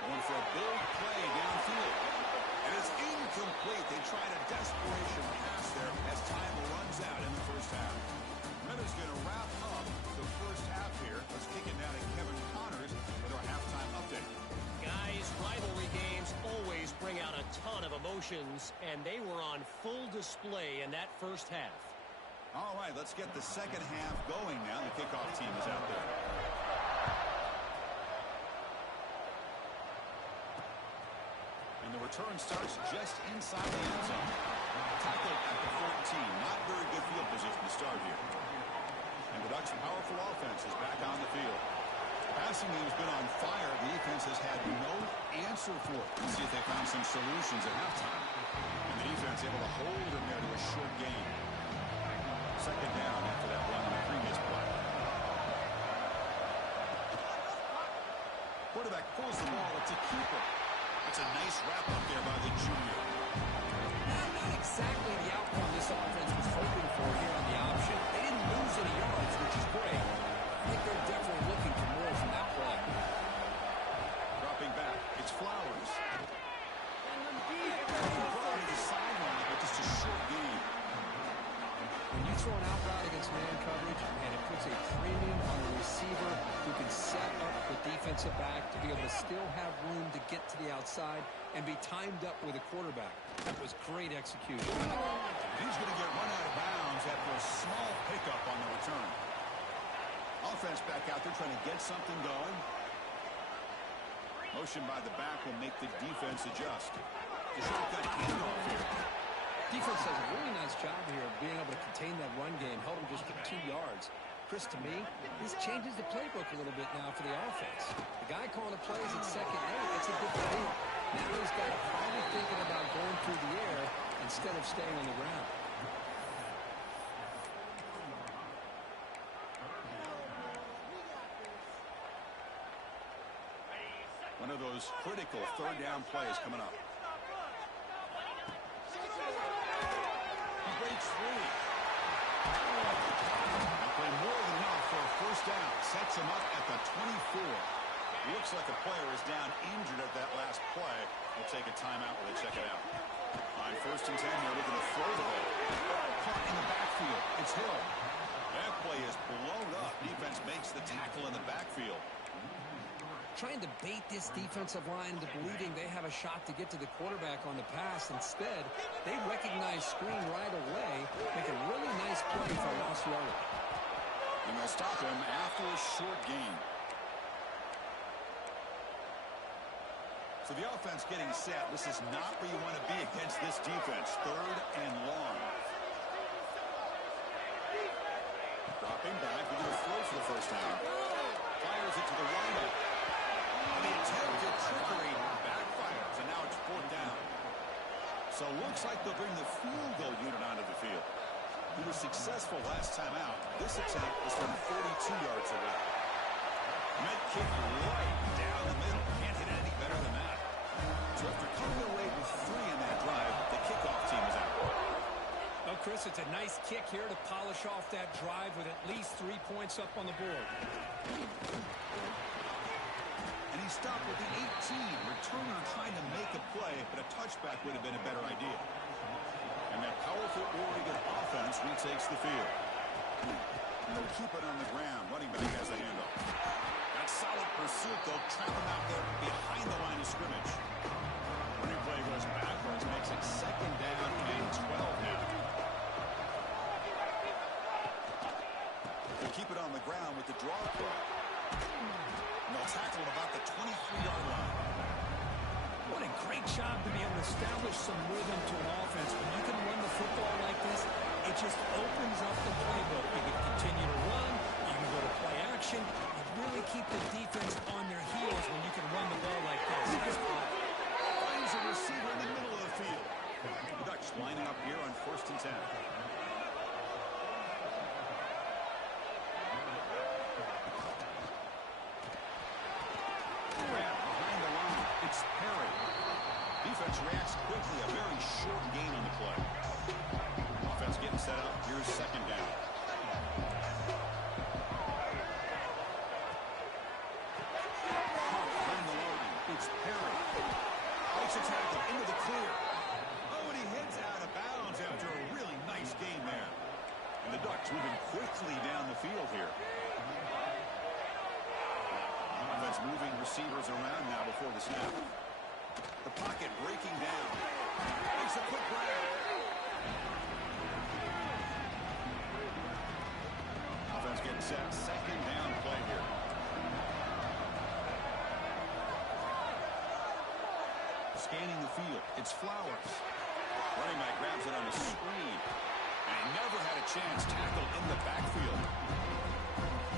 Going for a big play downfield. And it's incomplete. They tried a desperation pass there as time runs out in the first half. Minutes going to wrap up the first half here. Let's kick it down to Kevin Connors with our halftime update. Guys, rivalry games always bring out a ton of emotions, and they were on full display in that first half. All right, let's get the second half going now. The kickoff team is out there. And the return starts just inside the end zone. Tackled at the 14. Not very good field position to start here. And the Ducks' powerful offense is back on the field. The passing game's been on fire. The defense has had no answer for it. Let's see if they found some solutions at halftime. And the defense able to hold them there to a short gain. Second down after that run on the previous play. Quarterback pulls the ball. It's a keeper. That's a nice wrap-up there by the junior. Not exactly the outcome this offense was hoping for here on the option. They didn't lose any yards, which is great. I think they're definitely looking for more from that play. Dropping back. It's Flowers. Brought to the sideline, but just a short gain. When you throw an out route against man coverage, and it puts a premium on a receiver who can set up the defensive back to be able to still have room to get to the outside and be timed up with a quarterback. That was great execution. He's going to get run out of bounds after a small pickup on the return. Offense back out there trying to get something going. Motion by the back will make the defense adjust. The shotgun handoff here. Defense does a really nice job here of being able to contain that run game, held him just to 2 yards. Chris, to me, this changes the playbook a little bit now for the offense. The guy calling the plays at second and 8, it's a different deal. Now he's got to probably thinking about going through the air instead of staying on the ground. One of those critical third down plays coming up. He breaks free. picks him up at the 24. Looks like a player is down injured at that last play. We'll take a timeout while they check it out. On 1st and 10, they're looking to throw the ball. Caught in the backfield. It's Hill. That play is blown up. Defense makes the tackle in the backfield. Trying to bait this defensive line into believing they have a shot to get to the quarterback on the pass. Instead, they recognize screen right away, make a really nice play for a lost yardage. And they'll stop him after a short gain. So the offense getting set. This is not where you want to be against this defense. 3rd and long. Dropping back. We're going to throw for the first down. Fires it to the windup. The attempted trickery backfires, and now it's 4th down. So it looks like they'll bring the field goal unit onto the field. He was successful last time out. This attempt was from 42 yards away. Med kick right down the middle. Can't hit any better than that. So after coming away with 3 in that drive, the kickoff team is out. Well, Chris, it's a nice kick here to polish off that drive with at least 3 points up on the board. And he stopped with the 18. Returner trying to make a play, but a touchback would have been a better idea. And that powerful Oregon offense retakes the field. They'll keep it on the ground. Running back has the handoff. That solid pursuit, though, trap him out there behind the line of scrimmage. Replay goes backwards, makes it 2nd down and 12 now. They'll keep it on the ground with the draw play. And they'll tackle him about the 23-yard line. What a great job to be able to establish some rhythm to an offense. When you can run the football like this, it just opens up the playbook. You can continue to run, you can go to play action, and really keep the defense on their heels when you can run the ball like this. Nice play. Finds a receiver in the middle of the field. The Ducks lining up here on 1st and 10. Defense reacts quickly. A very short gain on the play. Offense getting set up. Here's 2nd down. Behind the loading. It's Perry. Makes a tackle into the clear. Oh, and he heads out of bounds after a really nice gain there. And the Ducks moving quickly down the field here. Offense moving receivers around now before the snap. The pocket breaking down. Makes a quick grab. Offense getting set. 2nd down play here. Scanning the field. It's Flowers. Running back grabs it on the screen. And he never had a chance. Tackled in the backfield.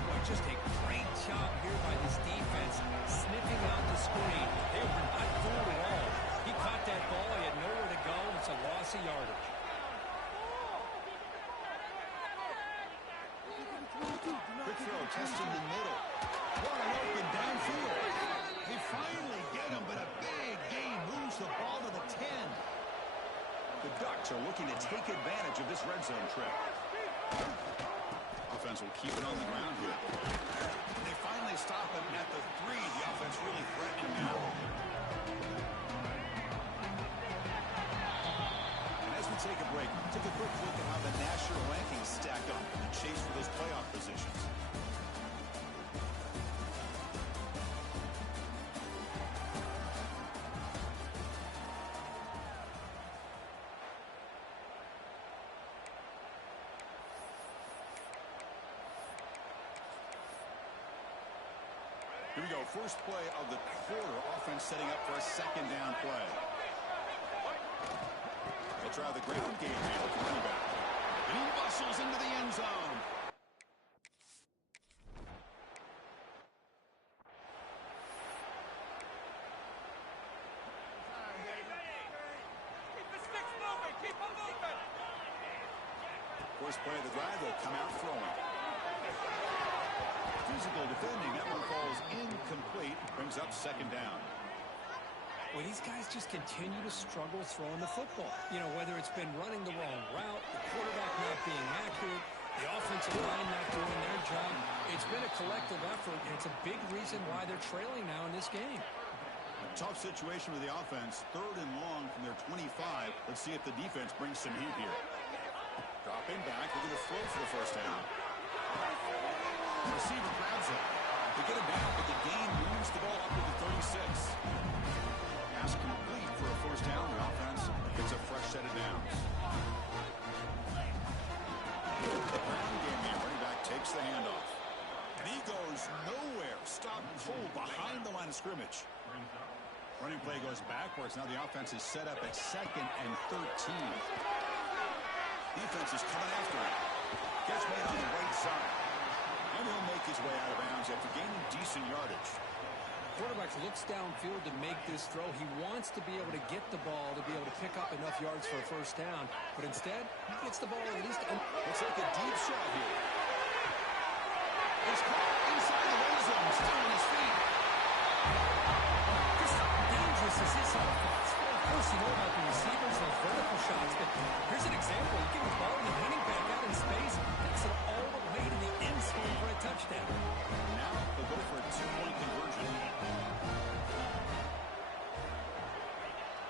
Boy, just a great job here by this defense, sniffing out the screen. They were not fooled at all. He caught that ball. He had nowhere to go. It's a loss of yardage. Quick throw, testing the middle. Wide open downfield. They finally get him, but a big gain moves the ball to the 10. The Ducks are looking to take advantage of this red zone trip. Offense will keep it on the ground here. And they finally stop him at the 3. The offense really threatening now. And as we take a break, take a quick look at how the national rankings stack up in the chase for those playoff positions. Here we go. First play of the quarter. Offense setting up for a 2nd down play. They'll try the ground game here with the running back. And he bustles into the end zone. First play of the drive, they'll come out throwing. Physical defending. That one falls incomplete. Brings up 2nd down. Well, these guys just continue to struggle throwing the football. You know, whether it's been running the wrong route, the quarterback not being accurate, The offensive line not doing their job. It's been a collective effort, and it's a big reason why they're trailing now in this game. Tough situation with the offense. 3rd and long from their 25. Let's see if the defense brings some heat here. Dropping back. Looking to throw for the first down. The receiver grabs it. They get him down, but the gain moves the ball up to the 36. Pass complete for a first down. The offense gets a fresh set of downs. Ground game here. Running back takes the handoff. And he goes nowhere. Stopped cold behind the line of scrimmage. Running play goes backwards. Now the offense is set up at 2nd and 13. Defense is coming after him. Gets made on the right side. And he'll make his way out of bounds after gaining decent yardage. Quarterback looks downfield to make this throw. He wants to be able to get the ball to be able to pick up enough yards for a first down. But instead, he gets the ball at least. Looks like a deep shot here. It's caught inside the red zone. Still on his feet. Just how dangerous is this offense? Well, of course, you know about the receivers, those vertical shots, but here's an example. You give the ball to the running back out in space, takes it all the way to the end zone for a touchdown. Now they'll go for a 2-point conversion.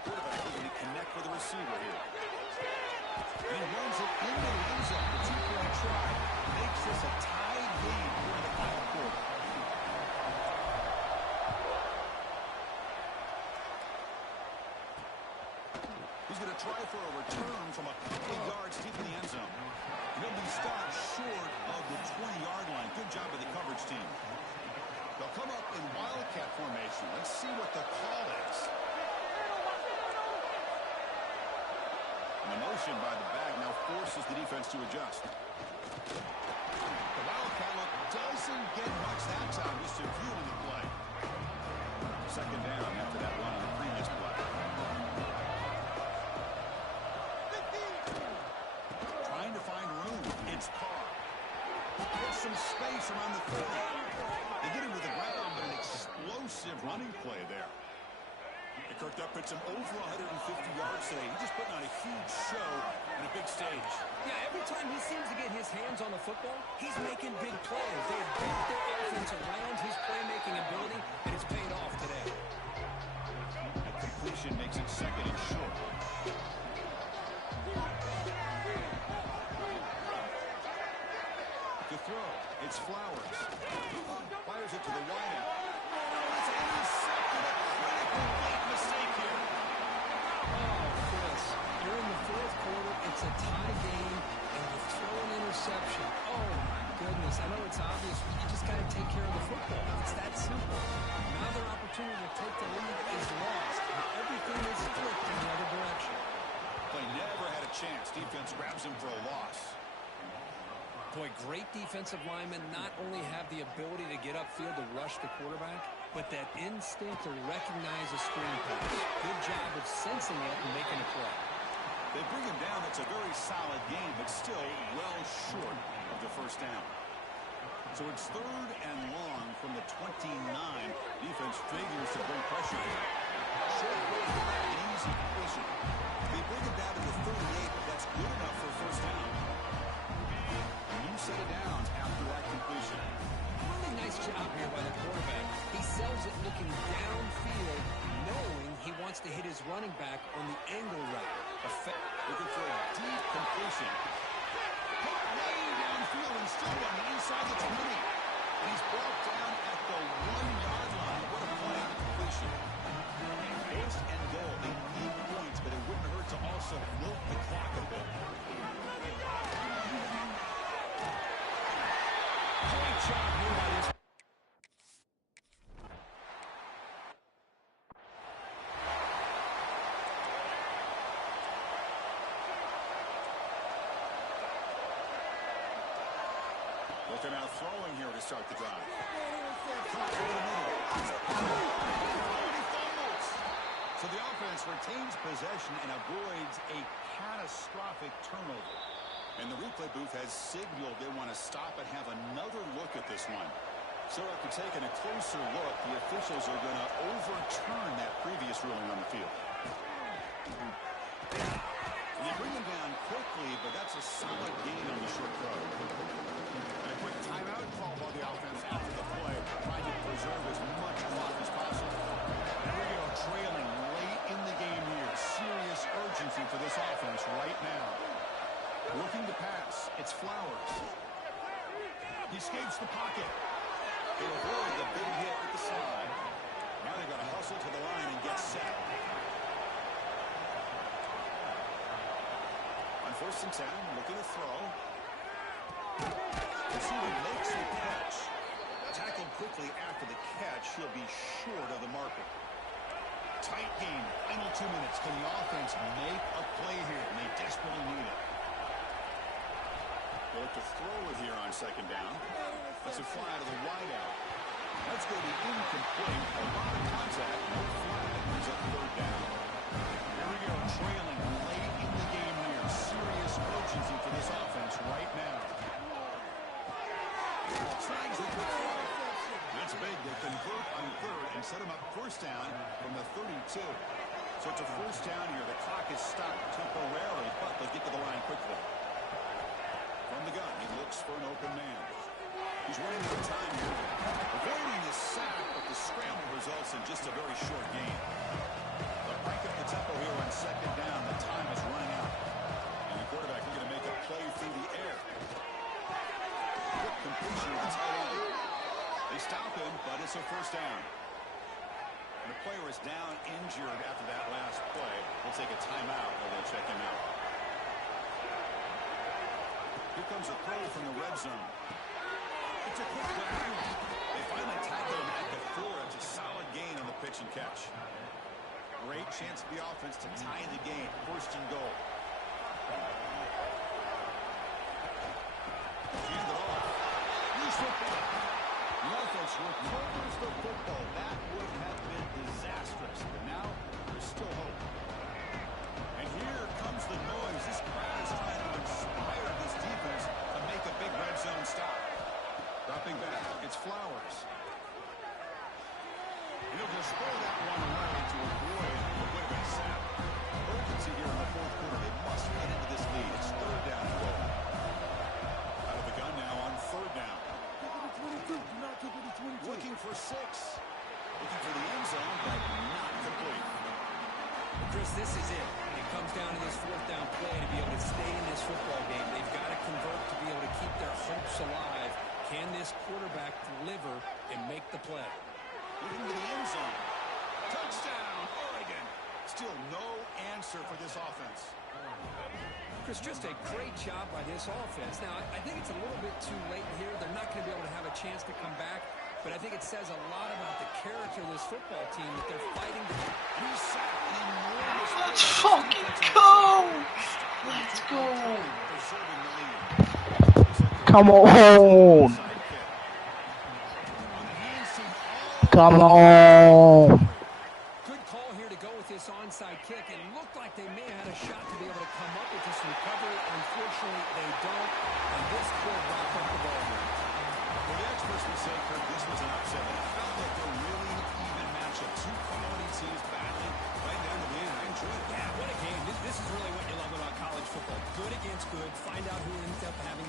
Quarterback looking to connect with the receiver here. And he runs it into the end zone. The 2-point try makes this a tied game here in the final quarter. He's going to try for a return from a couple of yards deep in the end zone. He'll be stopped short of the 20-yard line. Good job by the coverage team. They'll come up in Wildcat formation. Let's see what the call is. And the motion by the back now forces the defense to adjust. The Wildcat look doesn't get much that time, just a few in the play. 2nd down after that run on the previous play. Trying to find room. It's Carr. There's some space around the 30. They get him to the ground, but an explosive running play there. And Kirk puts him over 150 yards today. He's just putting on a huge show on a big stage. Yeah, every time he seems to get his hands on the football, he's making big plays. They have built their offense around his playmaking ability, and it's paid off today. That completion makes it 2nd and short. To throw, it's Flowers. Fires it to the wideout. It's intercepted. A critical late mistake here. Oh, Chris, you're in the 4th quarter. It's a tie game, and you throw an interception. Oh, my goodness. I know it's obvious, but you just got to take care of the football. It's that simple. Now their opportunity to take the lead is lost. Everything is flipped in the other direction. They never had a chance. Defense grabs him for a loss. Boy, great defensive linemen not only have the ability to get upfield to rush the quarterback, but that instinct to recognize a screen pass. Good job of sensing it and making a play. They bring him down. It's a very solid game, but still well short of the first down. So it's 3rd and long from the 29. Defense figures to bring pressure here. Short road, an easy completion. They bring him down to the 38. That's good enough for a first down. Set it down after that completion. Really nice job here by the quarterback. He sells it looking downfield, knowing he wants to hit his running back on the angle route. Looking for a deep completion. Put way downfield and still on the inside the 20. And he's brought down at the 1-yard line. What a play on the completion. First and goal. They need points, but it wouldn't hurt to also milk the clock a bit. Great job here by this. Looking out throwing here to start the drive. So the offense retains possession and avoids a catastrophic turnover. And the replay booth has signaled they want to stop and have another look at this one. So after taking a closer look, the officials are going to overturn that previous ruling on the field. And they bring him down quickly, but that's a solid gain on the short throw. It's Flowers. He escapes the pocket. He'll avoid the big hit with the slide. Now they've got to hustle to the line and get set. On 1st and 10, looking to throw. Receiver makes the catch. Tackled quickly after the catch. He'll be short of the marker. Tight game. Final 2 minutes. Can the offense make a play here? And they desperately need it. They'll look to throw it here on 2nd down. That's a fly to the wideout. That's going to be incomplete. A lot of contact. No flag. Brings up 3rd down. Here we go. Trailing late in the game here. Serious urgency for this offense right now. Tries it. That's big. They convert on 3rd and set him up 1st down from the 32. So it's a 1st down here. The clock is stopped temporarily, but they'll get to the line quickly. From the gun, he looks for an open man. He's running out of time here. Avoiding the sack, but the scramble results in just a very short gain. They'll break up the tempo here on 2nd down. The time is running out. And the quarterback is going to make a play through the air. Quick completion of the tight end. They stop him, but it's a 1st down. And the player is down injured after that last play. They'll take a timeout while they check him out. Here comes a throw from the red zone. It's a quick grab. They finally tackle him at the 4. It's a solid gain on the pitch and catch. Great chance for the offense to tie the game. 1st and goal. Hand it off. Loose football. The offense recovers the football. That would have been disastrous. But now there's still hope. And here comes the noise. This crowd is trying to inspire this defense to make a big red zone stop. Dropping back, it's Flowers. And he'll just throw that one away to avoid a bit of a sack. Urgency here in the 4th quarter. They must get into this lead. It's 3rd down and goal. Out of the gun now on 3rd down. Looking for 6. Looking for the end zone, but not complete. Chris, this is it. It comes down to this 4th down play to be able to stay in this football game. They've got to convert to be able to keep their hopes alive. Can this quarterback deliver and make the play? Looking to the end zone. Touchdown, Oregon. Still no answer for this offense. Chris, just a great job by this offense. Now, I think it's a little bit too late here. They're not going to be able to have a chance to come back, but I think it says a lot about the character of this football team that they're fighting to reset an enormous. Let's fucking go! Let's go! Come on! Come on! Good call here to go with this onside kick. It looked like they may have had a shot to be able to come up with this recovery. Unfortunately, they don't, and this could wrap up the ball game. Well, the experts would say, Kirk, this was an upset. It felt like a really even matchup. 2 quality teams battling right down to the end. I enjoyed it. Yeah, what a game. This is really what you love about college football. Good against good. Find out who ends up having